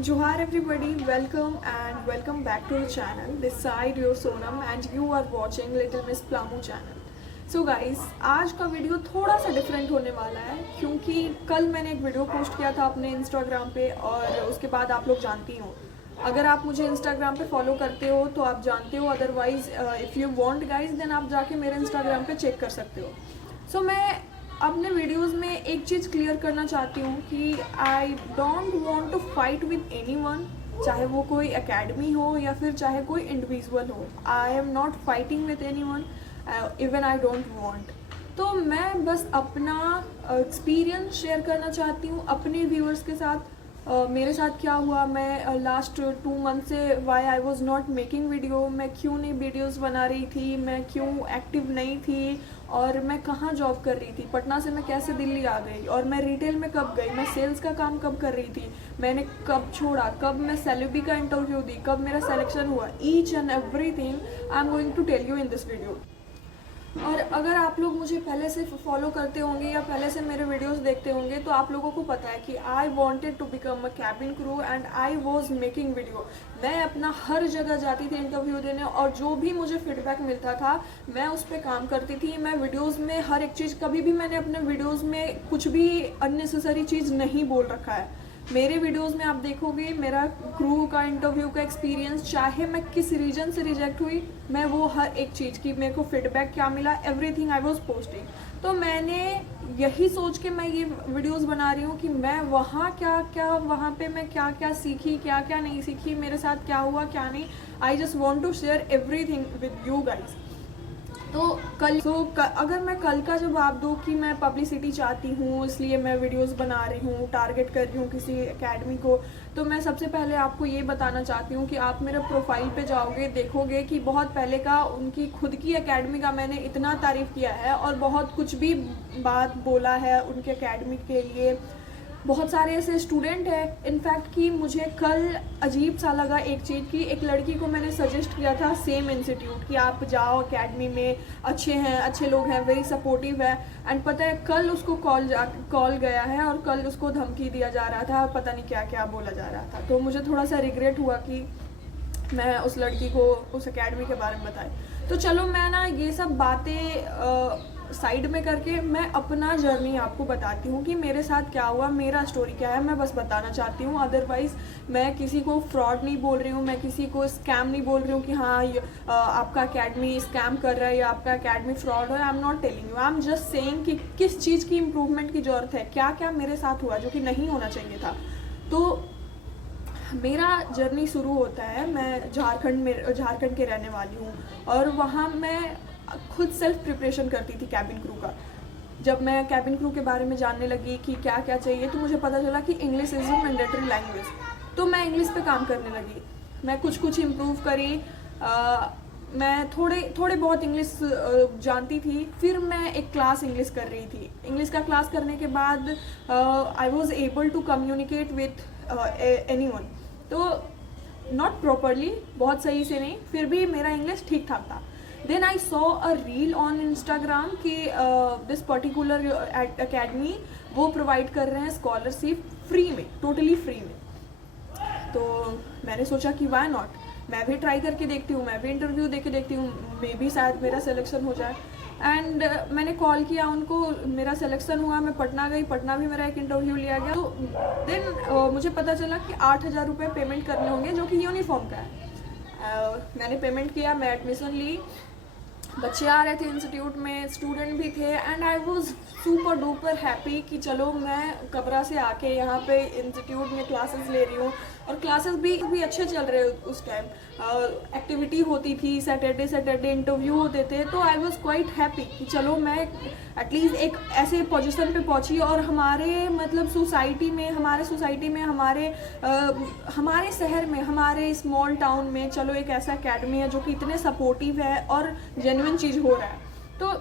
Johar everybody, welcome and welcome back to the channel. This side your Sonam and you are watching Little Miss Plamu channel. So guys, आज का video थोड़ा सा different होने वाला है क्योंकि कल मैंने एक वीडियो पोस्ट किया था अपने इंस्टाग्राम पे और उसके बाद आप लोग जानती हो, अगर आप मुझे इंस्टाग्राम पे फॉलो करते हो तो आप जानते हो, otherwise if you want guys then आप जाके मेरे इंस्टाग्राम पे चेक कर सकते हो। सो मैं अपने वीडियोस में एक चीज़ क्लियर करना चाहती हूँ कि I don't want to fight with anyone, चाहे वो कोई एकेडमी हो या फिर चाहे कोई इंडिविजुअल हो। I am not fighting with anyone, even I don't want. तो मैं बस अपना एक्सपीरियंस शेयर करना चाहती हूँ अपने व्यूअर्स के साथ। मेरे साथ क्या हुआ, मैं लास्ट 2 मंथ से why I was not making video, मैं क्यों नहीं वीडियोस बना रही थी, मैं क्यों एक्टिव नहीं थी और मैं कहाँ जॉब कर रही थी, पटना से मैं कैसे दिल्ली आ गई और मैं रिटेल में कब गई, मैं सेल्स का काम कब कर रही थी, मैंने कब छोड़ा, कब मैं सेलेबी का इंटरव्यू दी, कब मेरा सिलेक्शन हुआ, each and everything I am going to tell you in this video. और अगर आप लोग मुझे पहले से फॉलो करते होंगे या पहले से मेरे वीडियोस देखते होंगे तो आप लोगों को पता है कि I wanted to become a cabin crew and I was making video. मैं अपना हर जगह जाती थी इंटरव्यू देने और जो भी मुझे फीडबैक मिलता था मैं उस पर काम करती थी। मैं वीडियोज़ में हर एक चीज़, कभी भी मैंने अपने वीडियोज़ में कुछ भी अननेसेसरी चीज़ नहीं बोल रखा है। मेरे वीडियोस में आप देखोगे मेरा क्रू का इंटरव्यू का एक्सपीरियंस, चाहे मैं किस रीजन से रिजेक्ट हुई, मैं वो हर एक चीज़ की मेरे को फीडबैक क्या मिला, एवरीथिंग आई वाज पोस्टिंग। तो मैंने यही सोच के मैं ये वीडियोस बना रही हूँ कि मैं वहाँ वहाँ पे मैं क्या क्या सीखी, क्या क्या नहीं सीखी, मेरे साथ क्या हुआ क्या नहीं। I just want to share everything with you guys. तो अगर मैं कल का जवाब दूँ कि मैं पब्लिसिटी चाहती हूँ इसलिए मैं वीडियोस बना रही हूँ, टारगेट कर रही हूँ किसी एकेडमी को, तो मैं सबसे पहले आपको ये बताना चाहती हूँ कि आप मेरे प्रोफाइल पे जाओगे, देखोगे कि बहुत पहले का उनकी खुद की एकेडमी का मैंने इतना तारीफ़ किया है और बहुत कुछ भी बात बोला है उनके एकेडमी के लिए। बहुत सारे ऐसे स्टूडेंट हैं इनफैक्ट कि मुझे कल अजीब सा लगा एक चीज़ की, एक लड़की को मैंने सजेस्ट किया था सेम इंस्टीट्यूट कि आप जाओ एकेडमी में, अच्छे हैं, अच्छे लोग हैं, वेरी सपोर्टिव है। एंड पता है कल उसको कॉल गया है और कल उसको धमकी दिया जा रहा था, पता नहीं क्या क्या बोला जा रहा था। तो मुझे थोड़ा सा रिग्रेट हुआ कि मैं उस लड़की को उस एकेडमी के बारे में बताई। तो चलो मैं ना ये सब बातें साइड में करके मैं अपना जर्नी आपको बताती हूँ कि मेरे साथ क्या हुआ, मेरा स्टोरी क्या है, मैं बस बताना चाहती हूँ। अदरवाइज़ मैं किसी को फ्रॉड नहीं बोल रही हूँ, मैं किसी को स्कैम नहीं बोल रही हूँ कि हाँ आपका एकेडमी स्कैम कर रहा है या आपका एकेडमी फ्रॉड है। I am not telling you, I am just saying कि किस चीज़ की इम्प्रूवमेंट की ज़रूरत है, क्या क्या मेरे साथ हुआ जो कि नहीं होना चाहिए था। तो मेरा जर्नी शुरू होता है, मैं झारखंड के रहने वाली हूँ और वहाँ मैं खुद सेल्फ प्रिपरेशन करती थी कैबिन क्रू का। जब मैं कैबिन क्रू के बारे में जानने लगी कि क्या क्या चाहिए तो मुझे पता चला कि English is a mandatory language. तो मैं इंग्लिश पे काम करने लगी, मैं कुछ इम्प्रूव करी। मैं थोड़े बहुत इंग्लिश जानती थी। फिर मैं एक क्लास इंग्लिश कर रही थी। इंग्लिश का क्लास करने के बाद I was able to communicate with anyone, तो नॉट प्रॉपरली, बहुत सही से नहीं, फिर भी मेरा इंग्लिश ठीक ठाक था। Then I saw a reel on Instagram कि दिस पर्टिकुलर एकेडमी वो प्रोवाइड कर रहे हैं स्कॉलरशिप फ्री में, टोटली फ्री में। तो मैंने सोचा कि वाई नॉट, मैं भी ट्राई करके देखती हूँ, मैं भी इंटरव्यू दे के देखती हूँ, मे बी शायद मेरा सिलेक्शन हो जाए। एंड मैंने कॉल किया उनको, मेरा सिलेक्शन हुआ, मैं पटना गई, पटना भी मेरा एक इंटरव्यू लिया गया। तो देन मुझे पता चला कि 8,000 रुपये पेमेंट करने होंगे जो कि यूनिफॉर्म का है। मैंने पेमेंट किया, मैं एडमिशन ली, बच्चे आ रहे थे इंस्टीट्यूट में, स्टूडेंट भी थे and I was super duper happy कि चलो मैं कबरा से आके यहाँ पे इंस्टीट्यूट में क्लासेस ले रही हूँ और क्लासेस भी अच्छे चल रहे उस टाइम। एक्टिविटी होती थी, सैटरडे इंटरव्यू होते थे। तो आई वॉज क्वाइट हैप्पी कि चलो मैं एटलीस्ट एक ऐसे पोजीशन पे पहुँची और हमारे मतलब सोसाइटी में, हमारे शहर में, हमारे स्मॉल टाउन में चलो एक ऐसा एकेडमी है जो कि इतने सपोर्टिव है और जेन्युइन चीज़ हो रहा है। तो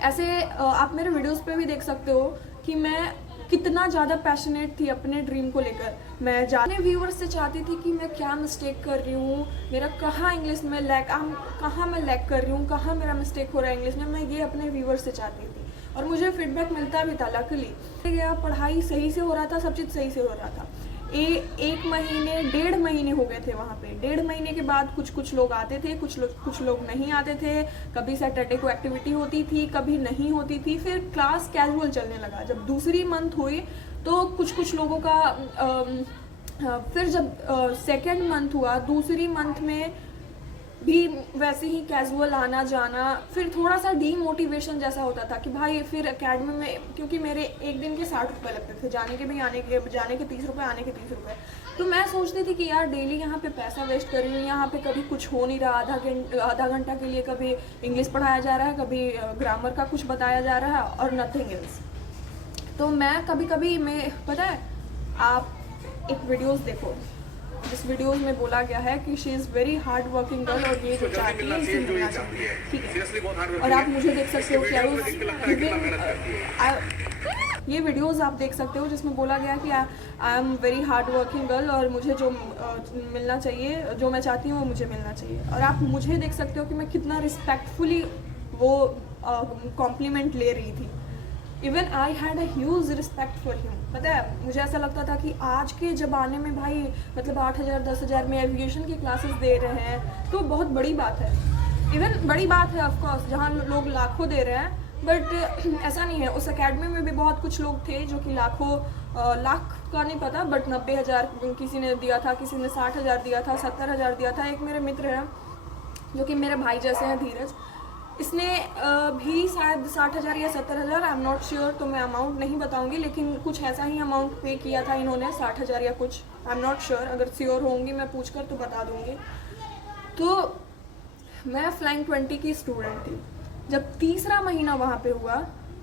ऐसे आप मेरे वीडियोस पे भी देख सकते हो कि मैं कितना ज़्यादा पैशनेट थी अपने ड्रीम को लेकर। मैं जाने व्यूवर्स से चाहती थी कि मैं क्या मिस्टेक कर रही हूँ, मेरा कहाँ इंग्लिश में कहाँ मैं लैग कर रही हूँ, कहाँ मेरा मिस्टेक हो रहा है इंग्लिश में, मैं ये अपने व्यूवर्स से चाहती थी और मुझे फीडबैक मिलता भी था। लकीली गया, पढ़ाई सही से हो रहा था, सब चीज़ सही से हो रहा था। एक महीने 1.5 महीने हो गए थे वहाँ पे। 1.5 महीने के बाद कुछ लोग आते थे, कुछ लोग नहीं आते थे। कभी सैटरडे को एक्टिविटी होती थी, कभी नहीं होती थी। फिर क्लास कैजुअल चलने लगा। जब दूसरी मंथ हुई तो कुछ लोगों का फिर जब सेकेंड मंथ हुआ, दूसरी मंथ में भी वैसे ही कैजुअल आना जाना। फिर थोड़ा सा डीमोटिवेशन जैसा होता था कि भाई फिर एकेडमी में, क्योंकि मेरे एक दिन के 60 रुपये लगते थे, जाने के भी जाने के 30 रुपये, आने के 30 रुपये। तो मैं सोचती थी कि यार डेली यहाँ पे पैसा वेस्ट कर रही हूँ, यहाँ पे कभी कुछ हो नहीं रहा। आधा घंटा के लिए कभी इंग्लिश पढ़ाया जा रहा है, कभी ग्रामर का कुछ बताया जा रहा है और नथिंग एल्स। तो मैं कभी मैं पता है, आप एक वीडियोस देखो, जिस वीडियोस में बोला गया है कि she is very hard working girl और ये जो चाहती है इसे मिलना चाहिए, ठीक है। और आप मुझे देख सकते हो क्या ये वीडियोस आप देख सकते हो जिसमें बोला गया कि I am very hard working girl और मुझे जो मिलना चाहिए, जो मैं चाहती हूँ वो मुझे मिलना चाहिए। और आप मुझे देख सकते हो कि मैं कितना रिस्पेक्टफुली वो कॉम्प्लीमेंट ले रही थी। Even I had a huge respect for him. पता है, मुझे ऐसा लगता था कि आज के ज़माने में भाई मतलब 8,000 10,000 में एविएशन की क्लासेस दे रहे हैं तो बहुत बड़ी बात है। इवन बड़ी बात है ऑफकोर्स, जहाँ लोग लाखों दे रहे हैं, बट ऐसा नहीं है। उस एकेडमी में भी बहुत कुछ लोग थे जो कि लाख का नहीं पता, बट 90,000 किसी ने दिया था, किसी ने 60,000 दिया था, 70,000 दिया था। एक मेरे मित्र हैं जो कि मेरे भाई जैसे हैं, धीरज, इसने भी शायद 60,000 या 70,000, आई एम नॉट श्योर, तो मैं अमाउंट नहीं बताऊंगी, लेकिन कुछ ऐसा ही अमाउंट पे किया था इन्होंने, 60,000 या कुछ, आई एम नॉट श्योर। अगर श्योर होंगी मैं पूछकर तो बता दूंगी। तो मैं फ्लाइंग 20 की स्टूडेंट थी। जब तीसरा महीना वहाँ पे हुआ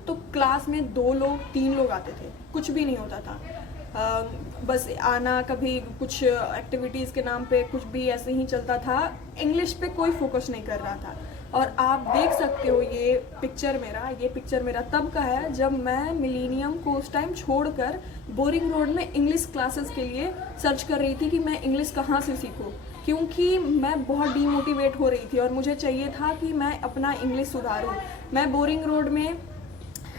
तो क्लास में 2 लोग 3 लोग आते थे, कुछ भी नहीं होता था। बस आना, कभी कुछ एक्टिविटीज़ के नाम पे कुछ भी ऐसे ही चलता था। इंग्लिश पे कोई फोकस नहीं कर रहा था। और आप देख सकते हो ये पिक्चर मेरा तब का है जब मैं मिलीनियम को उस टाइम छोड़कर बोरिंग रोड में इंग्लिश क्लासेस के लिए सर्च कर रही थी कि मैं इंग्लिश कहाँ से सीखूं, क्योंकि मैं बहुत डीमोटिवेट हो रही थी और मुझे चाहिए था कि मैं अपना इंग्लिश सुधारूं। मैं बोरिंग रोड में,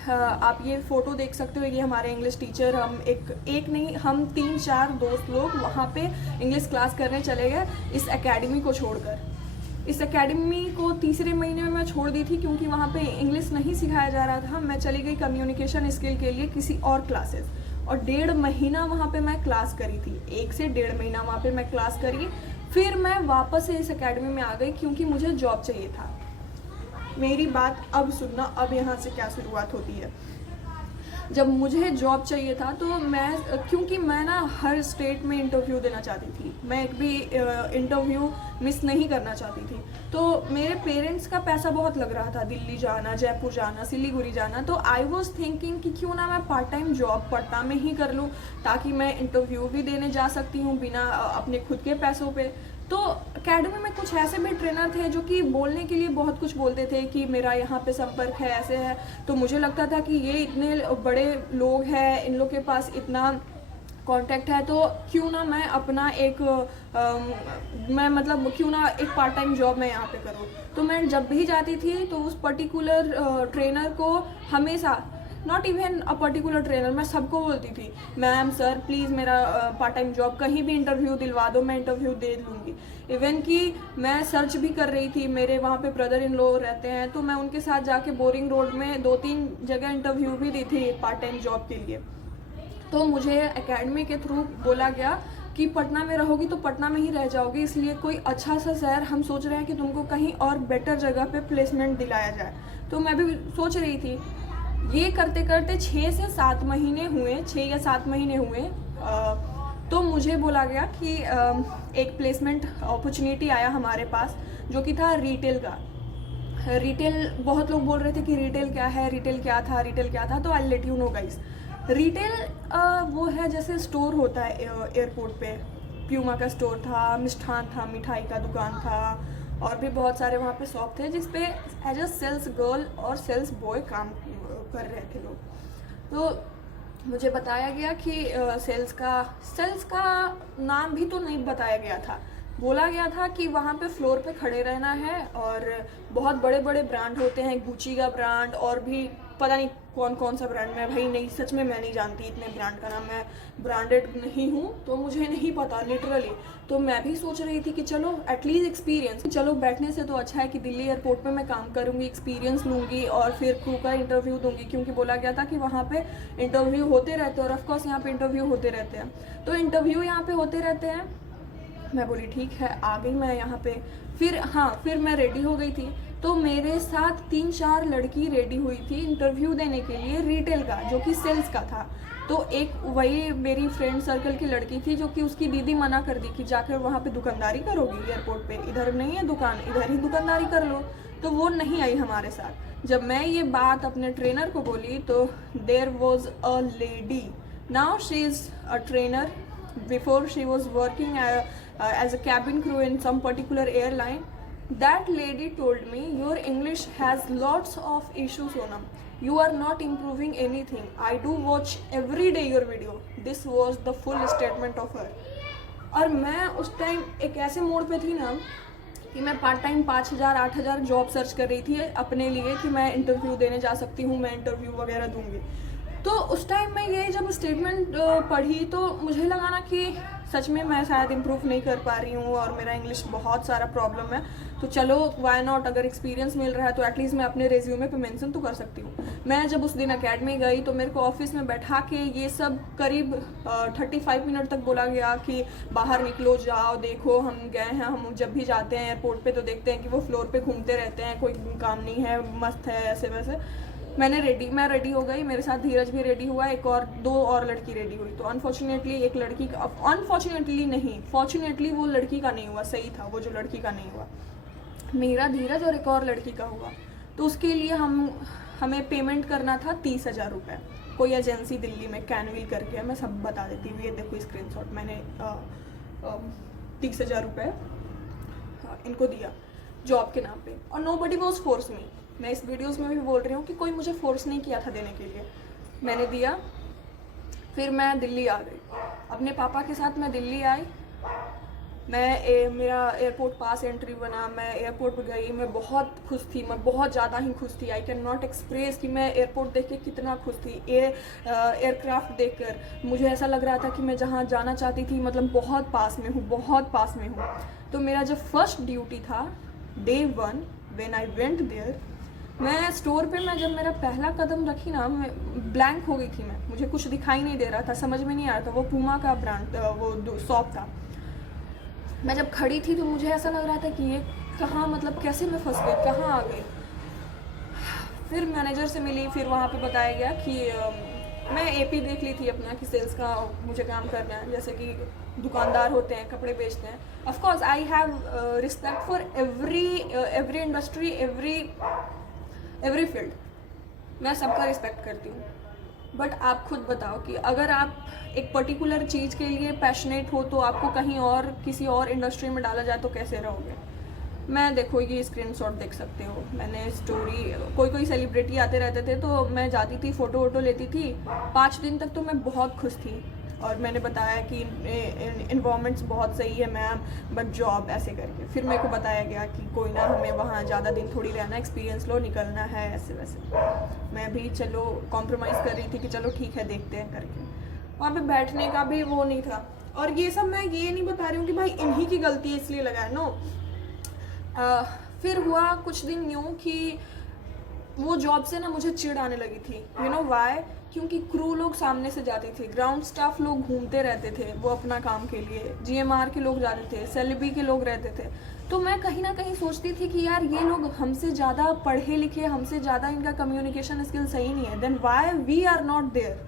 आप ये फ़ोटो देख सकते हो, ये हमारे इंग्लिश टीचर, हम एक नहीं, हम 3-4 दोस्त लोग वहाँ पे इंग्लिश क्लास करने चले गए इस एकेडमी को छोड़कर। इस एकेडमी को तीसरे महीने में मैं छोड़ दी थी क्योंकि वहाँ पे इंग्लिश नहीं सिखाया जा रहा था। मैं चली गई कम्युनिकेशन स्किल के लिए किसी और क्लासेस, और 1.5 महीना वहाँ पे मैं क्लास करी थी। 1 से 1.5 महीना वहाँ पे मैं क्लास करी। फिर मैं वापस से इस एकेडमी में आ गई क्योंकि मुझे जॉब चाहिए था। मेरी बात अब सुनना, अब यहाँ से क्या शुरुआत होती है। जब मुझे जॉब चाहिए था तो क्योंकि मैं ना हर स्टेट में इंटरव्यू देना चाहती थी, मैं एक भी इंटरव्यू मिस नहीं करना चाहती थी। तो मेरे पेरेंट्स का पैसा बहुत लग रहा था, दिल्ली जाना, जयपुर जाना, सिलीगुड़ी जाना। तो आई वॉज थिंकिंग कि क्यों ना मैं पार्ट टाइम जॉब पटना में ही कर लूँ, ताकि मैं इंटरव्यू भी देने जा सकती हूँ बिना अपने खुद के पैसों पे। तो एकेडमी में कुछ ऐसे भी ट्रेनर थे जो कि बोलने के लिए बहुत कुछ बोलते थे कि मेरा यहाँ पे संपर्क है, ऐसे है। तो मुझे लगता था कि ये इतने बड़े लोग हैं, इन लोग के पास इतना कांटेक्ट है, तो क्यों ना मैं अपना क्यों ना एक पार्ट टाइम जॉब मैं यहाँ पे करूँ। तो मैं जब भी जाती थी तो उस पर्टिकुलर ट्रेनर को हमेशा, not even a particular trainer, मैं सबको बोलती थी, मैम सर प्लीज़ मेरा पार्ट टाइम जॉब कहीं भी इंटरव्यू दिलवा दो, मैं इंटरव्यू दे लूँगी। इवन कि मैं सर्च भी कर रही थी, मेरे वहाँ पे ब्रदर इन लॉ रहते हैं, तो मैं उनके साथ जाके बोरिंग रोड में 2-3 जगह इंटरव्यू भी दी थी पार्ट टाइम जॉब के लिए। तो मुझे एकेडमी के थ्रू बोला गया कि पटना में रहोगी तो पटना में ही रह जाओगी, इसलिए कोई अच्छा सा शहर हम सोच रहे हैं कि तुमको कहीं और बेटर जगह पे प्लेसमेंट दिलाया जाए। तो मैं भी सोच रही थी। ये करते करते 6 से 7 महीने हुए, 6 या 7 महीने हुए, तो मुझे बोला गया कि एक प्लेसमेंट अपॉर्चुनिटी आया हमारे पास जो कि था रिटेल का। रिटेल, बहुत लोग बोल रहे थे कि रिटेल क्या है, रिटेल क्या था। तो I let you no guys, retail वो है जैसे स्टोर होता है एयरपोर्ट पे, प्यूमा का स्टोर था, मिष्ठान था, मिठाई का दुकान था, और भी बहुत सारे वहाँ पे शॉप थे जिस पे एज अ सेल्स गर्ल और सेल्स बॉय काम कर रहे थे लोग। तो मुझे बताया गया कि सेल्स का नाम भी तो नहीं बताया गया था, बोला गया था कि वहाँ पे फ्लोर पे खड़े रहना है और बहुत बड़े बड़े ब्रांड होते हैं, गुची का ब्रांड और भी पता नहीं कौन कौन सा ब्रांड में, भाई नहीं सच में मैं नहीं जानती इतने ब्रांड का नाम, मैं ब्रांडेड नहीं हूँ तो मुझे नहीं पता लिटरली। तो मैं भी सोच रही थी कि चलो एटलीस्ट एक्सपीरियंस, चलो बैठने से तो अच्छा है कि दिल्ली एयरपोर्ट पे मैं काम करूँगी, एक्सपीरियंस लूँगी और फिर क्रू का इंटरव्यू दूंगी, क्योंकि बोला गया था कि वहाँ पे इंटरव्यू होते रहते हैं और ऑफकोर्स यहाँ पे इंटरव्यू होते रहते हैं। तो इंटरव्यू यहाँ पे होते रहते हैं। मैं बोली ठीक है, आ गई मैं यहाँ पे। फिर मैं रेडी हो गई थी, तो मेरे साथ 3-4 लड़की रेडी हुई थी इंटरव्यू देने के लिए रिटेल का, जो कि सेल्स का था। तो एक वही मेरी फ्रेंड सर्कल की लड़की थी जो कि उसकी दीदी मना कर दी कि जाकर वहाँ पे दुकानदारी करोगी एयरपोर्ट पे, इधर नहीं है दुकान, इधर ही दुकानदारी कर लो। तो वो नहीं आई हमारे साथ। जब मैं ये बात अपने ट्रेनर को बोली तो there was a lady, now she is a trainer, before she was working as a cabin crew in some particular airline. That lady told me, your English has lots of issues, Sonam, you are not improving anything, I do watch every day your video. This was the full statement of her. और मैं उस time एक ऐसे mode पे थी ना कि मैं पार्ट टाइम 5,000-8,000 जॉब सर्च कर रही थी अपने लिए कि मैं इंटरव्यू देने जा सकती हूँ, मैं इंटरव्यू वगैरह दूंगी। तो उस टाइम में ये जब स्टेटमेंट पढ़ी तो मुझे लगा ना कि सच में मैं शायद इम्प्रूव नहीं कर पा रही हूँ और मेरा इंग्लिश बहुत सारा प्रॉब्लम है। तो चलो वाई नॉट, अगर एक्सपीरियंस मिल रहा है तो एटलीस्ट मैं अपने रेज्यूमे पे मेंशन तो कर सकती हूँ। मैं जब उस दिन एकेडमी गई तो मेरे को ऑफिस में बैठा के ये सब करीब 35 मिनट तक बोला गया कि बाहर निकलो, जाओ, देखो। हम गए हैं, हम जब भी जाते हैं एयरपोर्ट पे तो देखते हैं कि वो फ्लोर पे घूमते रहते हैं, कोई काम नहीं है, मस्त है, ऐसे वैसे। मैं रेडी हो गई, मेरे साथ धीरज भी रेडी हुआ, दो और लड़की रेडी हुई। तो अनफॉर्चुनेटली एक लड़की का, अनफॉर्चुनेटली नहीं, फॉर्चुनेटली वो लड़की का नहीं हुआ, सही था वो जो लड़की का नहीं हुआ, मेरा, धीरज और एक और लड़की का हुआ। तो उसके लिए हमें पेमेंट करना था 30,000 रुपये। कोई एजेंसी दिल्ली में कैनविल करके, मैं सब बता देती हूँ, ये देखो स्क्रीनशॉट, मैंने 30,000 रुपये इनको दिया जॉब के नाम पे। और नोबडी वाज फोर्स मी, मैं इस वीडियोस में भी बोल रही हूँ कि कोई मुझे फोर्स नहीं किया था देने के लिए, मैंने दिया। फिर मैं दिल्ली आ गई, अपने पापा के साथ मैं दिल्ली आई। मेरा एयरपोर्ट पास एंट्री बना, मैं एयरपोर्ट पर गई, मैं बहुत खुश थी, मैं बहुत ज़्यादा ही खुश थी। आई कैन नॉट एक्सप्रेस कि मैं एयरपोर्ट देख के कितना खुश थी। एयरक्राफ्ट देखकर मुझे ऐसा लग रहा था कि मैं जहाँ जाना चाहती थी मतलब बहुत पास में हूँ, बहुत पास में हूँ। तो मेरा जब फर्स्ट ड्यूटी था, Day 1 when I went there, मैं स्टोर पे, मैं जब मेरा पहला कदम रखी ना, मैं ब्लैंक हो गई थी। मुझे कुछ दिखाई नहीं दे रहा था, समझ में नहीं आ रहा था। वो पूमा का ब्रांड, वो शॉप था। मैं जब खड़ी थी तो मुझे ऐसा लग रहा था कि ये कहाँ, मतलब कैसे मैं फंस गई, कहाँ आ गई। फिर मैनेजर से मिली, फिर वहाँ पे बताया गया कि मैं एपी देख ली थी अपना कि सेल्स का मुझे काम करना है, जैसे कि दुकानदार होते हैं, कपड़े बेचते हैं। Of course I have respect for every industry, every field, मैं सबका रिस्पेक्ट करती हूँ। बट आप खुद बताओ कि अगर आप एक पर्टिकुलर चीज़ के लिए पैशनेट हो तो आपको कहीं और किसी और इंडस्ट्री में डाला जाए तो कैसे रहोगे। मैं, देखो ये स्क्रीनशॉट देख सकते हो, मैंने स्टोरी, कोई सेलिब्रिटी आते रहते थे तो मैं जाती थी, फ़ोटो वोटो लेती थी। 5 दिन तक तो मैं बहुत खुश थी और मैंने बताया कि इन्वायरमेंट्स बहुत सही है मैम, बट जॉब ऐसे करके। फिर मेरे को बताया गया कि कोई ना, हमें वहाँ ज़्यादा दिन थोड़ी रहना, एक्सपीरियंस लो, निकलना है, ऐसे वैसे। मैं भी चलो कॉम्प्रोमाइज़ कर रही थी कि चलो ठीक है देखते हैं करके। वहाँ पे बैठने का भी वो नहीं था। और ये सब मैं ये नहीं बता रही हूँ कि भाई इन्हीं की गलती है इसलिए लगाया, नो। फिर हुआ कुछ दिन यूँ कि वो जॉब से ना मुझे चिढ़ आने लगी थी। You know why? क्योंकि क्रू लोग सामने से जाते थे, ग्राउंड स्टाफ लोग घूमते रहते थे वो अपना काम के लिए, जीएमआर के लोग जाते थे, सेलिबी के लोग रहते थे। तो मैं कहीं ना कहीं सोचती थी कि यार ये लोग हमसे ज़्यादा पढ़े लिखे, हमसे ज़्यादा इनका कम्युनिकेशन स्किल सही नहीं है, then why we are not there.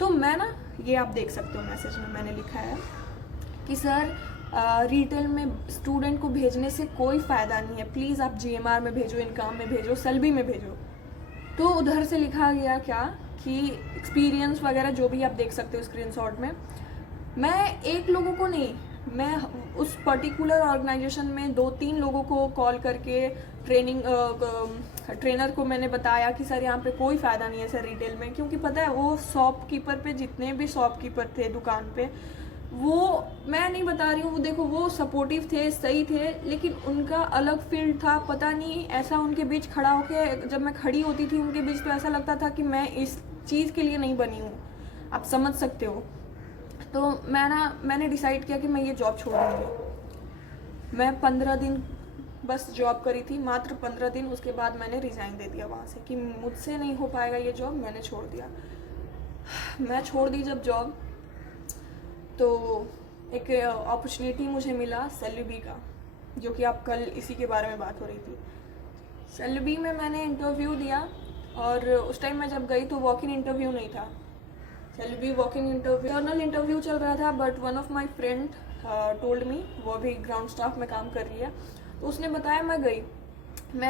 तो मैं ना, ये आप देख सकते हो मैसेज में मैंने लिखा है कि सर रिटेल में स्टूडेंट को भेजने से कोई फ़ायदा नहीं है, प्लीज़ आप जीएमआर में भेजो, इनकाम में भेजो, सेल्बी में भेजो। तो उधर से लिखा गया क्या कि एक्सपीरियंस वगैरह जो भी आप देख सकते हो स्क्रीनशॉट में, मैं एक लोगों को नहीं, मैं उस पर्टिकुलर ऑर्गेनाइजेशन में 2-3 लोगों को कॉल करके ट्रेनर को मैंने बताया कि सर यहाँ पे कोई फ़ायदा नहीं है सर रिटेल में, क्योंकि पता है वो शॉपकीपर पे, जितने भी शॉपकीपर थे दुकान पे, वो मैं नहीं बता रही हूँ, वो देखो वो सपोर्टिव थे, सही थे, लेकिन उनका अलग फील्ड था। पता नहीं ऐसा उनके बीच खड़ा होके जब मैं खड़ी होती थी उनके बीच, तो ऐसा लगता था कि मैं इस चीज़ के लिए नहीं बनी हूँ, आप समझ सकते हो। तो मैंने डिसाइड किया कि मैं ये जॉब छोड़ दूँगी। मैं 15 दिन बस जॉब करी थी, मात्र 15 दिन। उसके बाद मैंने रिज़ाइन दे दिया वहाँ से कि मुझसे नहीं हो पाएगा ये जॉब, मैंने छोड़ दिया। मैं छोड़ दी जब जॉब, तो एक अपॉर्चुनिटी मुझे मिला सेल्यूबी का, जो कि आप कल इसी के बारे में बात हो रही थी। सेल्यूबी में मैंने इंटरव्यू दिया, और उस टाइम मैं जब गई तो वॉक इन इंटरव्यू नहीं था, सेल्यूबी वॉक इन इंटरव्यू इंटरव्यू चल रहा था। But one of my friend told me, वो भी ग्राउंड स्टाफ में काम कर रही है, तो उसने बताया। मैं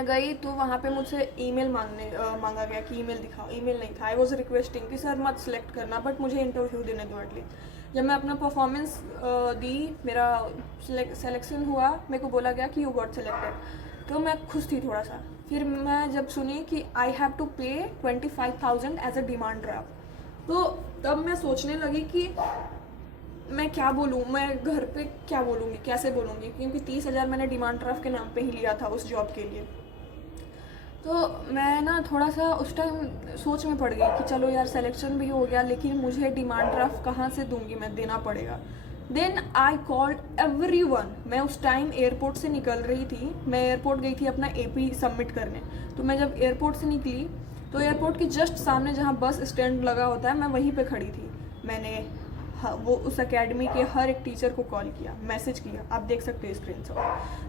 गई तो वहाँ पे मुझसे ईमेल मांगा गया कि ईमेल दिखाओ। ईमेल नहीं था। आई वॉज रिक्वेस्टिंग कि सर मत सेलेक्ट करना, बट मुझे इंटरव्यू देने दो एटलीस्ट। जब मैं अपना परफॉर्मेंस दी, मेरा सिलेक्शन हुआ, मेरे को बोला गया कि यू गॉट सेलेक्टेड, तो मैं खुश थी थोड़ा सा। फिर मैं जब सुनी कि आई हैव टू पे 25,000 एज अ डिमांड ड्राफ्ट, तो तब मैं सोचने लगी कि मैं क्या बोलूँ, मैं घर पे क्या बोलूँगी, कैसे बोलूँगी, क्योंकि 30,000 मैंने डिमांड ड्राफ्ट के नाम पे ही लिया था उस जॉब के लिए। तो मैं ना थोड़ा सा उस टाइम सोच में पड़ गई कि चलो यार सिलेक्शन भी हो गया, लेकिन मुझे डिमांड ड्राफ्ट कहाँ से दूंगी, मैं देना पड़ेगा। Then I called everyone. मैं उस टाइम एयरपोर्ट से निकल रही थी, मैं एयरपोर्ट गई थी अपना AP सबमिट करने। तो मैं जब एयरपोर्ट से निकली तो एयरपोर्ट के जस्ट सामने जहाँ बस स्टैंड लगा होता है, मैं वहीं पे खड़ी थी। मैंने वो उस एकेडमी के हर एक टीचर को कॉल किया, मैसेज किया। आप देख सकते हो स्क्रीनशॉट,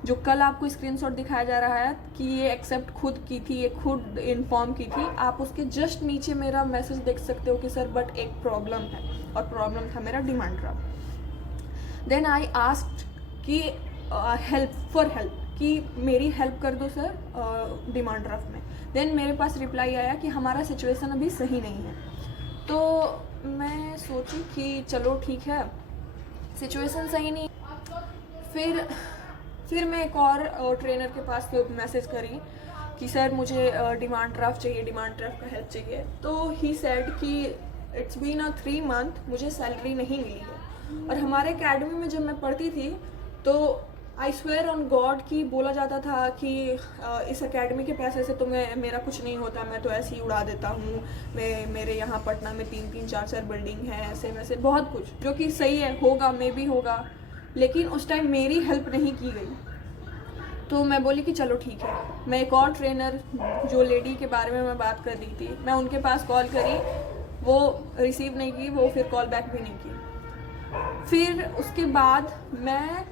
जो कल आपको स्क्रीनशॉट दिखाया जा रहा है कि ये एक्सेप्ट खुद की थी, ये खुद इन्फॉर्म की थी। आप उसके जस्ट नीचे मेरा मैसेज देख सकते हो कि सर बट एक प्रॉब्लम है, और प्रॉब्लम था मेरा demand draft. Then I asked कि हेल्प कि मेरी हेल्प कर दो सर डिमांड ड्राफ्ट में। देन मेरे पास रिप्लाई आया कि हमारा सिचुएशन अभी सही नहीं है। तो मैं सोची कि चलो ठीक है, सिचुएशन सही नहीं। फिर मैं एक और ट्रेनर के पास मैसेज करी कि सर मुझे डिमांड ड्राफ्ट चाहिए, डिमांड ड्राफ्ट का हेल्प चाहिए। तो ही सेड कि इट्स बीन 3 मंथ, मुझे सैलरी नहीं मिली है। और हमारे एकेडमी में जब मैं पढ़ती थी तो आई स्वेयर ऑन गॉड कि बोला जाता था कि इस एकेडमी के पैसे से तो मेरा कुछ नहीं होता, मैं तो ऐसे ही उड़ा देता हूँ। मेरे यहाँ पटना में 3-3, 4-4 बिल्डिंग है, ऐसे वैसे बहुत कुछ, जो कि सही है, होगा, मे भी होगा, लेकिन उस टाइम मेरी हेल्प नहीं की गई। तो मैं बोली कि चलो ठीक है। मैं एक और ट्रेनर, जो लेडी के बारे में मैं बात कर रही थी, मैं उनके पास कॉल करी, वो रिसीव नहीं की, वो फिर कॉल बैक भी नहीं की। फिर उसके बाद मैं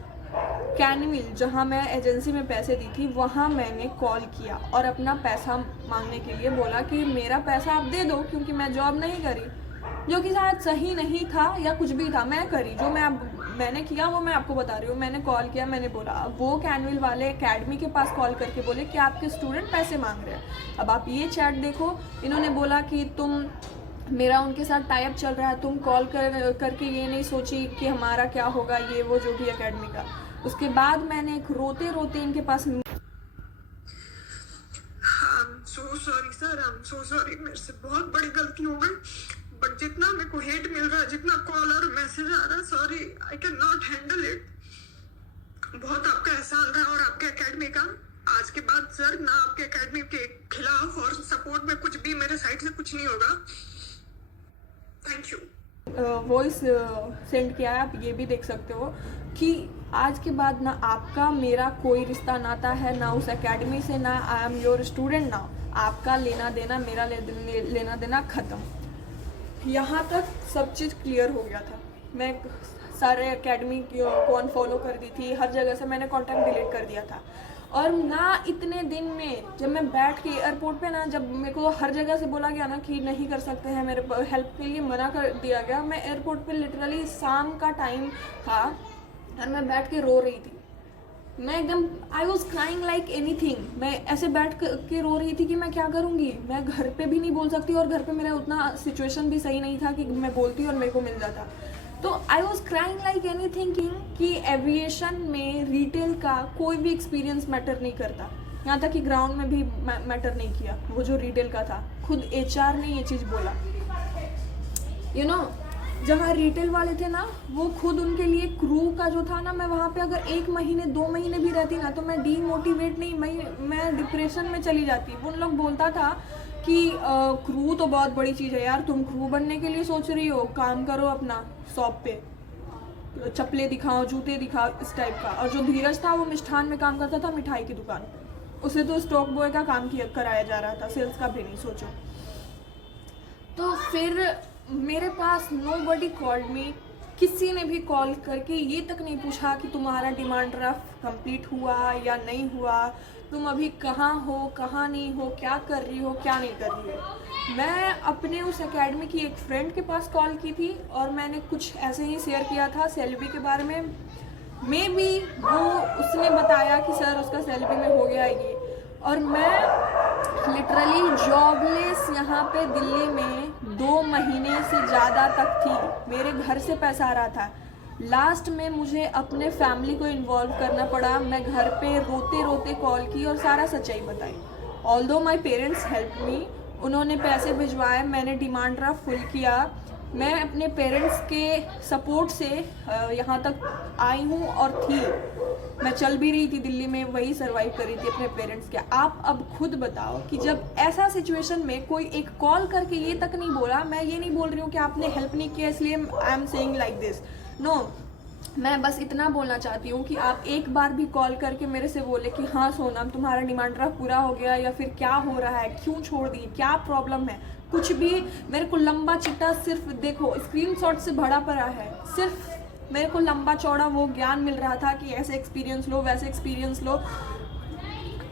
कैनविल, जहाँ मैं एजेंसी में पैसे दी थी, वहाँ मैंने कॉल किया और अपना पैसा मांगने के लिए बोला कि मेरा पैसा आप दे दो, क्योंकि मैं जॉब नहीं करी, जो कि शायद सही नहीं था या कुछ भी था। मैं करी, जो मैंने किया वो मैं आपको बता रही हूँ। मैंने कॉल किया, मैंने बोला। अब वो कैनविल वाले एकेडमी के पास कॉल करके बोले कि आपके स्टूडेंट पैसे मांग रहे हैं। अब आप ये चैट देखो, इन्होंने बोला कि तुम, मेरा उनके साथ टाइप चल रहा है, तुम कॉल करके ये नहीं सोची कि हमारा क्या होगा, ये वो जो भी एकेडमी का। उसके बाद मैंने एक रोते रोते इनके पास so sorry sir, I am so sorry, मेरे से बहुत बड़ी गलती हो गई। बट जितना मेरे को हेट मिल रहा है, जितना कॉल और मैसेज आ रहा है, sorry, I can not handle it. बहुत आपका एहसान रहा और आपके एकेडमी का। आज के बाद सर, ना आपके एकेडमी के खिलाफ और सपोर्ट में कुछ भी मेरे साइड से कुछ नहीं होगा। Thank you. वॉइस सेंड किया है, आप ये भी देख सकते हो कि आज के बाद ना आपका मेरा कोई रिश्ता नाता है, ना उस एकेडमी से, ना I am your student now. आपका लेना देना, मेरा लेना देना ख़त्म। यहाँ तक सब चीज़ क्लियर हो गया था। मैं सारे एकेडमी को अनफॉलो कर दी थी, हर जगह से मैंने कॉन्टैक्ट डिलीट कर दिया था। और ना इतने दिन में जब मैं बैठ के एयरपोर्ट पे ना, जब मेरे को हर जगह से बोला गया ना कि नहीं कर सकते हैं, मेरे हेल्प के लिए मना कर दिया गया। मैं एयरपोर्ट पे लिटरली शाम का टाइम था और मैं बैठ के रो रही थी। मैं एकदम I was crying like anything. मैं ऐसे बैठ के रो रही थी कि मैं क्या करूँगी। मैं घर पे भी नहीं बोल सकती, और घर पे मेरा उतना सिचुएशन भी सही नहीं था कि मैं बोलती और मेरे को मिल जाता। तो I was crying like any thinking कि एविएशन में रिटेल का कोई भी एक्सपीरियंस मैटर नहीं करता। यहाँ तक कि ग्राउंड में भी मैटर नहीं किया, वो जो रिटेल का था। खुद HR ने ये चीज़ बोला। यू नो, जहाँ रिटेल वाले थे ना, वो खुद उनके लिए क्रू का जो था ना, मैं वहाँ पे अगर 1 महीने 2 महीने भी रहती ना तो मैं डीमोटिवेट नहीं, मैं डिप्रेशन में चली जाती। वो उन लोग बोलता था कि क्रू तो बहुत बड़ी चीज़ है यार, तुम क्रू बनने के लिए सोच रही हो, काम करो अपना शॉप पे, चप्पलें दिखाओ, जूते दिखाओ, इस टाइप का। और जो धीरज था वो मिष्ठान में काम करता था, मिठाई की दुकान पे, उसे तो स्टॉक बॉय का काम किया कराया जा रहा था, सेल्स का भी नहीं, सोचो। तो फिर मेरे पास नोबडी कॉल्ड मी, किसी ने भी कॉल करके ये तक नहीं पूछा कि तुम्हारा डिमांड ड्राफ्ट कंप्लीट हुआ या नहीं हुआ, तुम अभी कहाँ हो, कहाँ नहीं हो, क्या कर रही हो, क्या नहीं कर रही हो। मैं अपने उस एकेडमी की एक फ्रेंड के पास कॉल की थी और मैंने कुछ ऐसे ही शेयर किया था सैलरी के बारे में। मे बी वो उसने बताया कि सर उसका सैलरी में हो गया ये, और मैं लिटरली जॉबलेस यहाँ पे दिल्ली में 2 महीने से ज़्यादा तक थी। मेरे घर से पैसा आ रहा था। लास्ट में मुझे अपने फैमिली को इन्वॉल्व करना पड़ा। मैं घर पे रोते रोते कॉल की और सारा सच्चाई बताई। Although my parents help me, उन्होंने पैसे भिजवाए, मैंने डिमांड ड्राफ्ट फुल किया। मैं अपने पेरेंट्स के सपोर्ट से यहाँ तक आई हूँ और थी। मैं चल भी रही थी दिल्ली में, वही सर्वाइव कर रही थी अपने पेरेंट्स के। आप अब खुद बताओ कि जब ऐसा सिचुएशन में कोई एक कॉल करके ये तक नहीं बोला, मैं ये नहीं बोल रही हूँ कि आपने हेल्प नहीं किया इसलिए I am saying like this, no, मैं बस इतना बोलना चाहती हूँ कि आप एक बार भी कॉल करके मेरे से बोले कि हाँ सोनम तुम्हारा डिमांड ड्राफ्ट पूरा हो गया, या फिर क्या हो रहा है, क्यों छोड़ दी, क्या प्रॉब्लम है, कुछ भी मेरे को लंबा चिट्टा, सिर्फ देखो स्क्रीनशॉट से भरा पड़ा है, सिर्फ मेरे को लंबा चौड़ा वो ज्ञान मिल रहा था कि ऐसे एक्सपीरियंस लो, वैसे एक्सपीरियंस लो।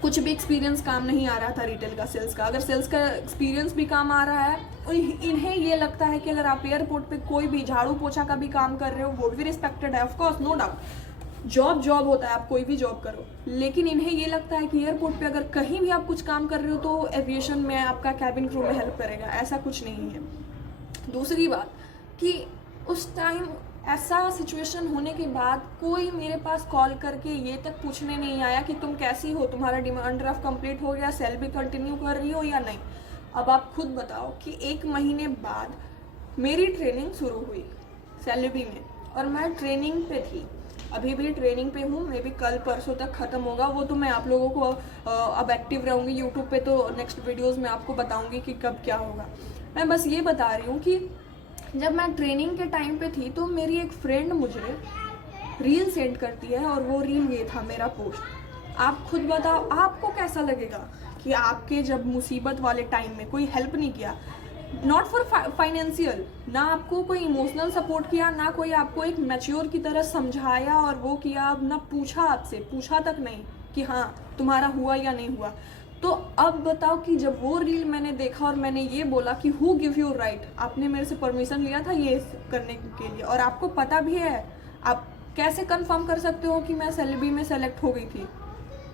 कुछ भी एक्सपीरियंस काम नहीं आ रहा था रिटेल का, सेल्स का। अगर सेल्स का एक्सपीरियंस भी काम आ रहा है, इन्हें ये लगता है कि अगर आप एयरपोर्ट पे कोई भी झाड़ू पोछा का भी काम कर रहे हो वो भी रिस्पेक्टेड है, of course, no doubt, job होता है, आप कोई भी जॉब करो। लेकिन इन्हें ये लगता है कि एयरपोर्ट पे अगर कहीं भी आप कुछ काम कर रहे हो तो एविएशन में आपका कैबिन क्रू में हेल्प करेगा, ऐसा कुछ नहीं है। दूसरी बात कि उस टाइम ऐसा सिचुएशन होने के बाद कोई मेरे पास कॉल करके ये तक पूछने नहीं आया कि तुम कैसी हो, तुम्हारा डिमांड ड्राफ्ट कंप्लीट हो गया, सैलरी कंटिन्यू कर रही हो या नहीं। अब आप खुद बताओ कि 1 महीने बाद मेरी ट्रेनिंग शुरू हुई सैलरी में, और मैं ट्रेनिंग पे थी, अभी भी ट्रेनिंग पे हूँ, मे बी कल परसों तक ख़त्म होगा वो, तो मैं आप लोगों को अब एक्टिव रहूँगी यूट्यूब पे, तो नेक्स्ट वीडियोज़ में आपको बताऊँगी कि कब क्या होगा। मैं बस ये बता रही हूँ कि जब मैं ट्रेनिंग के टाइम पे थी तो मेरी एक फ्रेंड मुझे रील सेंड करती है, और वो रील ये था मेरा पोस्ट। आप खुद बताओ आपको कैसा लगेगा कि आपके जब मुसीबत वाले टाइम में कोई हेल्प नहीं किया, नॉट फॉर फाइनेंशियल, ना आपको कोई इमोशनल सपोर्ट किया, ना कोई आपको एक मैच्योर की तरह समझाया और वो किया, ना पूछा, आपसे पूछा तक नहीं कि हाँ तुम्हारा हुआ या नहीं हुआ। तो अब बताओ कि जब वो रील मैंने देखा और मैंने ये बोला कि हु गिव यू राइट, आपने मेरे से परमिशन लिया था ये करने के लिए, और आपको पता भी है, आप कैसे कंफर्म कर सकते हो कि मैं सैलरी में सेलेक्ट हो गई थी।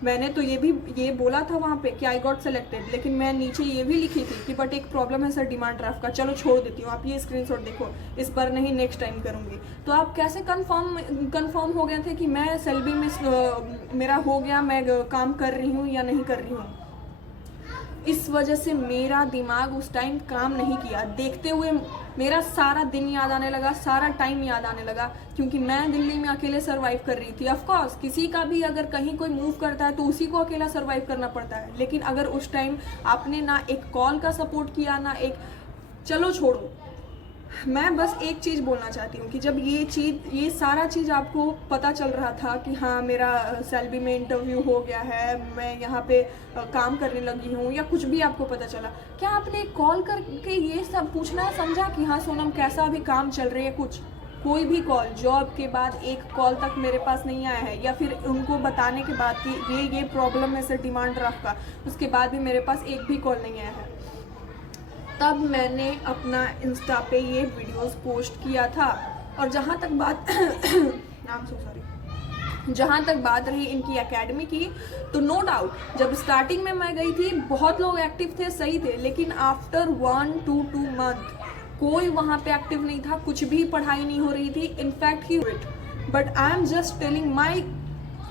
मैंने तो ये बोला था वहाँ पे कि आई गॉट सेलेक्टेड, लेकिन मैं नीचे ये भी लिखी थी कि बट एक प्रॉब्लम है सर डिमांड ड्राफ्ट का, चलो छोड़ देती हूँ, आप ये स्क्रीनशॉट देखो, इस बार नहीं नेक्स्ट टाइम करूँगी। तो आप कैसे कंफर्म हो गए थे कि मैं सैलरी में मेरा हो गया, मैं काम कर रही हूँ या नहीं कर रही हूँ। इस वजह से मेरा दिमाग उस टाइम काम नहीं किया। देखते हुए मेरा सारा दिन याद आने लगा, सारा टाइम याद आने लगा, क्योंकि मैं दिल्ली में अकेले सर्वाइव कर रही थी। ऑफ कोर्स किसी का भी अगर कहीं कोई मूव करता है तो उसी को अकेला सर्वाइव करना पड़ता है, लेकिन अगर उस टाइम आपने ना एक कॉल का सपोर्ट किया, ना एक, चलो छोड़ो, मैं बस एक चीज़ बोलना चाहती हूँ कि जब ये सारा चीज़ आपको पता चल रहा था कि हाँ मेरा सैलरी में इंटरव्यू हो गया है, मैं यहाँ पे काम करने लगी हूँ, या कुछ भी आपको पता चला, क्या आपने कॉल करके ये सब पूछना समझा कि हाँ सोनम कैसा अभी काम चल रही है? कुछ कोई भी कॉल जॉब के बाद एक कॉल तक मेरे पास नहीं आया है, या फिर उनको बताने के बाद कि ये प्रॉब्लम है सर डिमांड ड्राफ्ट का, उसके बाद भी मेरे पास एक भी कॉल नहीं आया है। तब मैंने अपना इंस्टा पे ये वीडियोस पोस्ट किया था। और जहाँ तक बात रही इनकी एकेडमी की, तो नो डाउट जब स्टार्टिंग में मैं गई थी बहुत लोग एक्टिव थे, सही थे, लेकिन आफ्टर 1 to 2 मंथ कोई वहाँ पे एक्टिव नहीं था, कुछ भी पढ़ाई नहीं हो रही थी। In fact he but I am just telling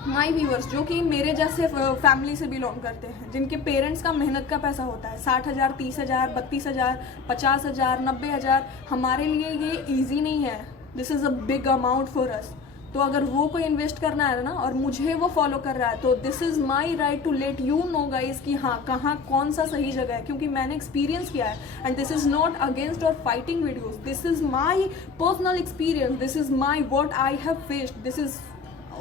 my viewers जो कि मेरे जैसे फैमिली से बिलोंग करते हैं, जिनके पेरेंट्स का मेहनत का पैसा होता है 60,000, 30,000, 32,000, 50,000, 90,000, हमारे लिए ये ईजी नहीं है। This is a big amount for us. तो अगर वो कोई इन्वेस्ट करना है ना और मुझे वो फॉलो कर रहा है, तो this is my right to let you know guys कि हाँ कहाँ कौन सा सही जगह है, क्योंकि मैंने एक्सपीरियंस किया है। And this is not against और fighting videos, this is my personal experience, this is my what I have faced, this is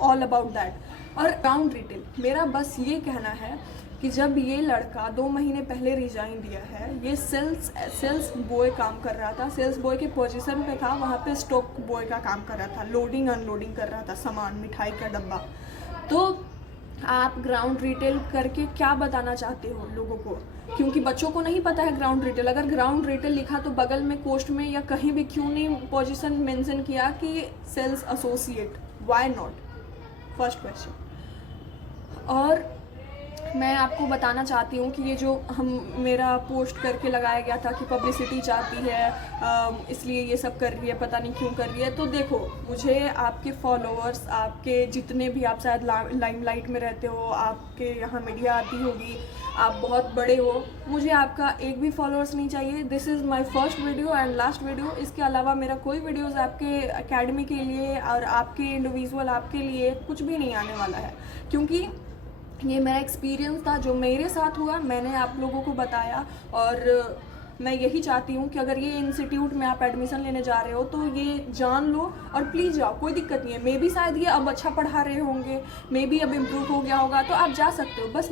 all about that. और ग्राउंड रिटेल, मेरा बस ये कहना है कि जब ये लड़का 2 महीने पहले रिजाइन दिया है, ये सेल्स बॉय काम कर रहा था, सेल्स बॉय के पोजीशन पे था, वहाँ पे स्टॉक बॉय का काम कर रहा था, लोडिंग अनलोडिंग कर रहा था सामान, मिठाई का डब्बा। तो आप ग्राउंड रिटेल करके क्या बताना चाहते हो लोगों को? क्योंकि बच्चों को नहीं पता है ग्राउंड रिटेल। अगर ग्राउंड रिटेल लिखा तो बगल में पोस्ट में या कहीं भी क्यों नहीं पोजीशन मेंशन किया कि sales associate? Why not? First question. और मैं आपको बताना चाहती हूँ कि ये जो मेरा पोस्ट करके लगाया गया था कि पब्लिसिटी चाहती है इसलिए ये सब कर रही है, पता नहीं क्यों कर रही है। तो देखो, मुझे आपके फॉलोअर्स, आपके जितने भी, आप शायद लाइमलाइट में रहते हो, आपके यहाँ मीडिया आती होगी, आप बहुत बड़े हो, मुझे आपका एक भी फॉलोअर्स नहीं चाहिए। This is my first video and last video. इसके अलावा मेरा कोई वीडियोज़ आपके अकेडमी के लिए और आपके इंडिविजुअल आपके लिए कुछ भी नहीं आने वाला है, क्योंकि ये मेरा एक्सपीरियंस था जो मेरे साथ हुआ, मैंने आप लोगों को बताया। और मैं यही चाहती हूँ कि अगर ये इंस्टीट्यूट में आप एडमिशन लेने जा रहे हो तो ये जान लो और प्लीज़ जाओ, कोई दिक्कत नहीं है। मे बी शायद ये अब अच्छा पढ़ा रहे होंगे, मे बी अब इम्प्रूव हो गया होगा, तो आप जा सकते हो। बस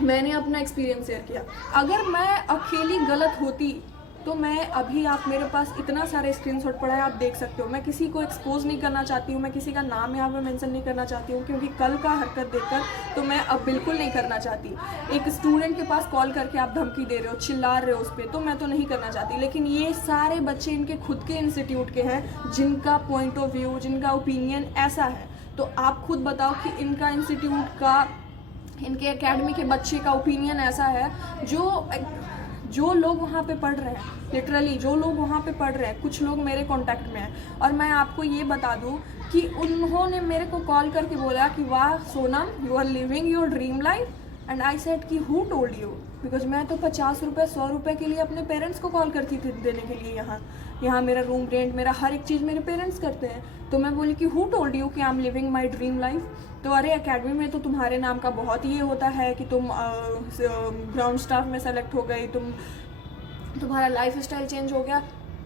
मैंने अपना एक्सपीरियंस शेयर किया। अगर मैं अकेली गलत होती तो मैं अभी, आप मेरे पास इतना सारे स्क्रीनशॉट पड़ा है, आप देख सकते हो। मैं किसी को एक्सपोज नहीं करना चाहती हूँ, मैं किसी का नाम यहाँ पे मेंशन नहीं करना चाहती हूँ, क्योंकि कल का हरकत देखकर तो मैं अब बिल्कुल नहीं करना चाहती। एक स्टूडेंट के पास कॉल करके आप धमकी दे रहे हो, चिल्ला रहे हो उस पर, तो मैं तो नहीं करना चाहती। लेकिन ये सारे बच्चे इनके खुद के इंस्टीट्यूट के हैं, जिनका पॉइंट ऑफ व्यू, जिनका ओपिनियन ऐसा है। तो आप खुद बताओ कि इनका इंस्टीट्यूट का, इनके एकेडमी के बच्चे का ओपिनियन ऐसा है। जो लोग वहाँ पे पढ़ रहे हैं, लिटरली जो लोग वहाँ पे पढ़ रहे हैं, कुछ लोग मेरे कांटेक्ट में हैं। और मैं आपको ये बता दूँ कि उन्होंने मेरे को कॉल करके बोला कि वाह Sonam, you are living your dream life. And I said कि हु टोल्ड यू? बिकॉज मैं तो 50 रुपये 100 रुपये के लिए अपने पेरेंट्स को कॉल करती थी देने के लिए। यहाँ मेरा रूम रेंट, मेरा हर एक चीज़ मेरे पेरेंट्स करते हैं। तो मैं बोली कि हु टोल्ड यू कि I am living my dream life? तो अरे एकेडमी में तो तुम्हारे नाम का बहुत ये होता है कि तुम ग्राउंड स्टाफ में सेलेक्ट हो गई, तुम्हारा लाइफ स्टाइल चेंज हो गया।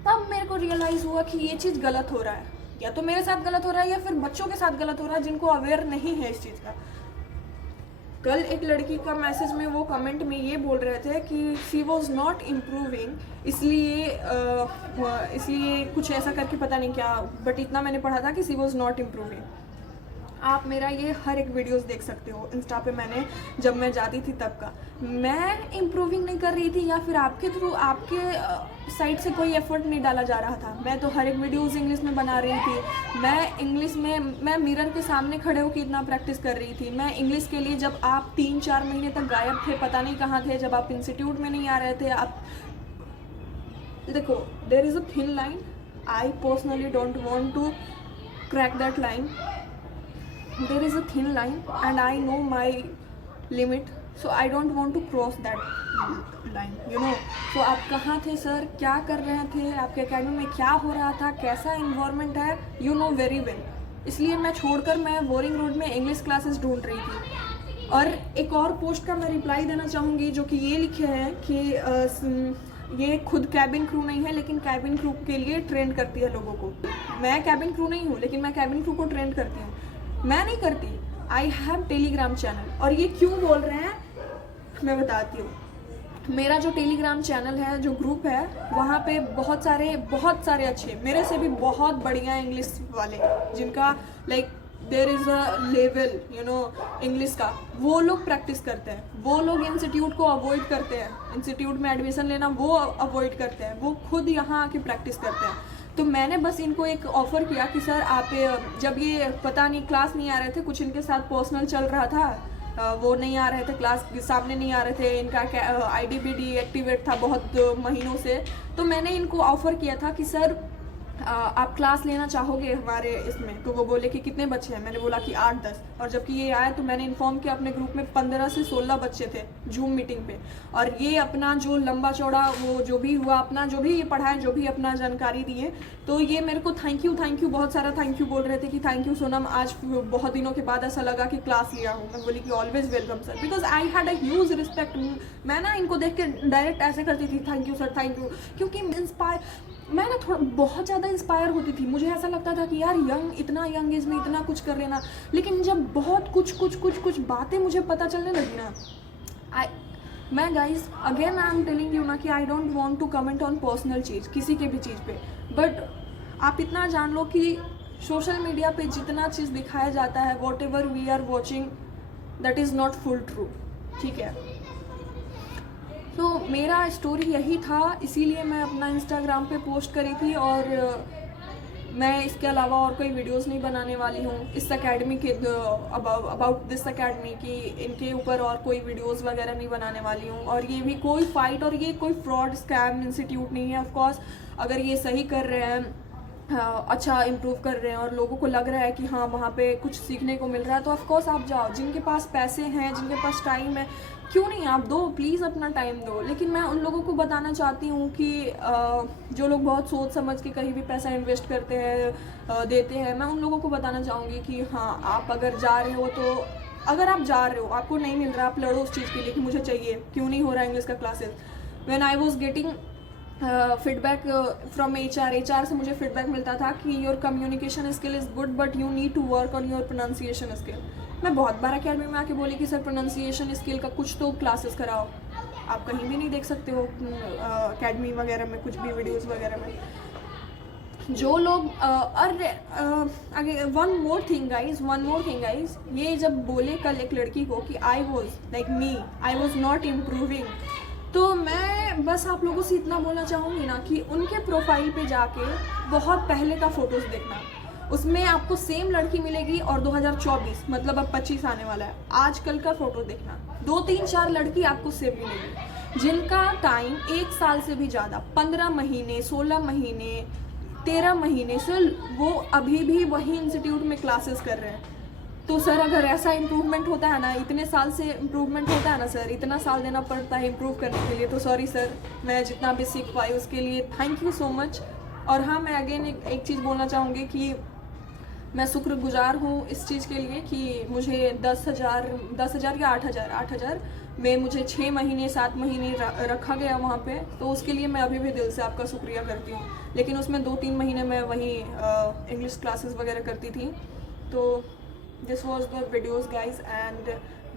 तब मेरे को रियलाइज़ हुआ कि ये चीज़ गलत हो रहा है, या तो मेरे साथ गलत हो रहा है या फिर बच्चों के साथ गलत हो रहा है, जिनको अवेयर नहीं है इस चीज़ का। कल एक लड़की का मैसेज में, वो कमेंट में ये बोल रहे थे कि शी वॉज नॉट इम्प्रूविंग, इसलिए कुछ ऐसा करके, पता नहीं क्या, बट इतना मैंने पढ़ा था कि शी वॉज नॉट इम्प्रूविंग। आप मेरा ये हर एक वीडियोस देख सकते हो इंस्टा पे, मैंने जब मैं जाती थी तब का। मैं इम्प्रूविंग नहीं कर रही थी, या फिर आपके थ्रू, आपके साइड से कोई एफर्ट नहीं डाला जा रहा था। मैं तो हर एक वीडियोस इंग्लिश में बना रही थी। मैं इंग्लिश में, मैं मिरर के सामने खड़े होकर इतना प्रैक्टिस कर रही थी। मैं इंग्लिश के लिए, जब आप 3-4 महीने तक गायब थे, पता नहीं कहाँ थे, जब आप इंस्टीट्यूट में नहीं आ रहे थे, आप देखो, there is a thin line. I personally don't want to crack that line. There is a thin line and I know my limit, so I don't want to cross that line, you know. So आप कहाँ थे sir, क्या कर रहे थे, आपके academy में क्या हो रहा था, कैसा इन्वायरमेंट है, you know very well। इसलिए मैं छोड़कर मैं बोरिंग रोड में इंग्लिश क्लासेस ढूंढ रही थी। और एक और पोस्ट का मैं रिप्लाई देना चाहूँगी, जो कि ये लिखे हैं कि ये खुद कैबिन क्रू नहीं है, लेकिन कैबिन क्रू के लिए ट्रेंड करती है लोगों को। मैं कैबिन क्रू नहीं हूँ, लेकिन मैं कैबिन क्रू को ट्रेंड करती हूँ। मैं नहीं करती। I have Telegram channel. और ये क्यों बोल रहे हैं मैं बताती हूँ। मेरा जो टेलीग्राम चैनल है, जो ग्रुप है, वहाँ पे बहुत सारे अच्छे, मेरे से भी बहुत बढ़िया इंग्लिश वाले, जिनका like there is a level, you know, English का, वो लोग प्रैक्टिस करते हैं। वो लोग इंस्टीट्यूट को अवॉइड करते हैं, इंस्टीट्यूट में एडमिशन लेना वो अवॉइड करते हैं, वो खुद यहाँ आके प्रैक्टिस करते हैं। तो मैंने बस इनको एक ऑफ़र किया कि सर आप, जब ये पता नहीं क्लास नहीं आ रहे थे, कुछ इनके साथ पर्सनल चल रहा था, वो नहीं आ रहे थे, क्लास के सामने नहीं आ रहे थे, इनका IDBD एक्टिवेट था बहुत महीनों से। तो मैंने इनको ऑफ़र किया था कि सर आप क्लास लेना चाहोगे हमारे इसमें? तो वो बोले कि कितने बच्चे हैं? मैंने बोला कि 8-10। और जबकि ये आया तो मैंने इन्फॉर्म किया अपने ग्रुप में 15 से 16 बच्चे थे जूम मीटिंग पे। और ये अपना जो लंबा चौड़ा वो जो भी हुआ, अपना जो भी ये पढ़ाए, जो भी अपना जानकारी दिए, तो ये मेरे को थैंक यू बहुत सारा थैंक यू बोल रहे थे कि थैंक यू सोनम, आज बहुत दिनों के बाद ऐसा लगा कि क्लास लिया हूँ। मैं बोली कि always welcome sir, because I had a huge respect. मैं ना इनको देख के डायरेक्ट ऐसे करती थी, thank you sir, thank you, क्योंकि मैं ना थोड़ा बहुत ज़्यादा इंस्पायर होती थी। मुझे ऐसा लगता था कि यार इतना यंग एज में इतना कुछ कर लेना। लेकिन जब बहुत कुछ बातें मुझे पता चलने लगी ना, मैं guys again I am telling you ना कि I don't want to comment on personal चीज़, किसी के भी चीज़ पे, बट आप इतना जान लो कि सोशल मीडिया पे जितना चीज़ दिखाया जाता है, whatever we are watching, that is not full true, ठीक है? तो मेरा स्टोरी यही था, इसीलिए मैं अपना इंस्टाग्राम पे पोस्ट करी थी। और मैं इसके अलावा और कोई वीडियोस नहीं बनाने वाली हूँ इस एकेडमी के अबाउट दिस एकेडमी की, इनके ऊपर और कोई वीडियोस वगैरह नहीं बनाने वाली हूँ। और ये भी कोई फाइट और ये कोई फ्रॉड स्कैम इंस्टीट्यूट नहीं है। ऑफ कोर्स अगर ये सही कर रहे हैं, अच्छा इम्प्रूव कर रहे हैं और लोगों को लग रहा है कि हाँ वहाँ पे कुछ सीखने को मिल रहा है, तो ऑफ कोर्स आप जाओ। जिनके पास पैसे हैं, जिनके पास टाइम है, क्यों नहीं आप दो, प्लीज़ अपना टाइम दो। लेकिन मैं उन लोगों को बताना चाहती हूँ कि जो लोग बहुत सोच समझ के कहीं भी पैसा इन्वेस्ट करते हैं, देते हैं, मैं उन लोगों को बताना चाहूँगी कि हाँ आप अगर जा रहे हो, तो अगर आप जा रहे हो, आपको नहीं मिल रहा, आप लड़ो उस चीज़ के लिए कि मुझे चाहिए, क्यों नहीं हो रहा इंग्लिश का classes. When I was getting feedback from HR से मुझे फीडबैक मिलता था कि your communication skill is good but you need to work on your pronunciation skill. मैं बहुत बार अकेडमी में आके बोली कि सर प्रोनाउंसिएशन स्किल का कुछ तो क्लासेस कराओ। आप कहीं भी नहीं देख सकते हो अकेडमी वगैरह में, कुछ भी वीडियोस वगैरह में। जो लोग वन मोर थिंग गाइज, ये जब बोले कल एक लड़की को कि आई वॉज नॉट इम्प्रूविंग, तो मैं बस आप लोगों से इतना बोलना चाहूँगी ना कि उनके प्रोफाइल पे जाके बहुत पहले का फ़ोटोज़ देखना, उसमें आपको सेम लड़की मिलेगी। और 2024 मतलब अब 25 आने वाला है, आजकल का फ़ोटो देखना, 2-3-4 लड़की आपको सेम मिलेगी जिनका टाइम 1 साल से भी ज़्यादा, 15 महीने, 16 महीने, 13 महीने से वो अभी भी वही इंस्टीट्यूट में क्लासेस कर रहे हैं। तो सर अगर ऐसा इम्प्रूवमेंट होता है ना, इतने साल से इम्प्रूवमेंट होता है ना सर, इतना साल देना पड़ता है इम्प्रूव करने के लिए, तो सॉरी सर, मैं जितना भी सीख पाई उसके लिए थैंक यू सो मच। और हाँ, मैं अगेन एक चीज़ बोलना चाहूँगी कि मैं शुक्रगुजार हूँ इस चीज़ के लिए कि मुझे 10,000 या 8,000 में मुझे 6 महीने 7 महीने रखा गया वहाँ पे, तो उसके लिए मैं अभी भी दिल से आपका शुक्रिया करती हूँ। लेकिन उसमें 2-3 महीने मैं वहीं इंग्लिश क्लासेस वगैरह करती थी। तो this was the videos guys, and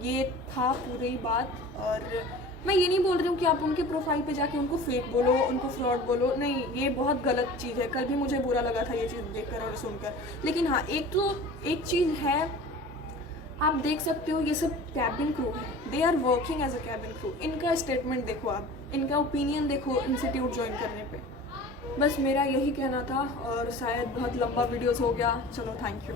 ये था पूरी बात। और मैं ये नहीं बोल रही हूँ कि आप उनके प्रोफाइल पे जाके उनको फेक बोलो, उनको फ्रॉड बोलो, नहीं, ये बहुत गलत चीज़ है। कल भी मुझे बुरा लगा था ये चीज़ देखकर और सुनकर। लेकिन हाँ, एक चीज़ है, आप देख सकते हो ये सब कैबिन क्रू है, they are working as a cabin crew. इनका स्टेटमेंट देखो, आप इनका ओपिनियन देखो इंस्टीट्यूट ज्वाइन करने पे। बस मेरा यही कहना था, और शायद बहुत लंबा वीडियोस हो गया। चलो, थैंक यू।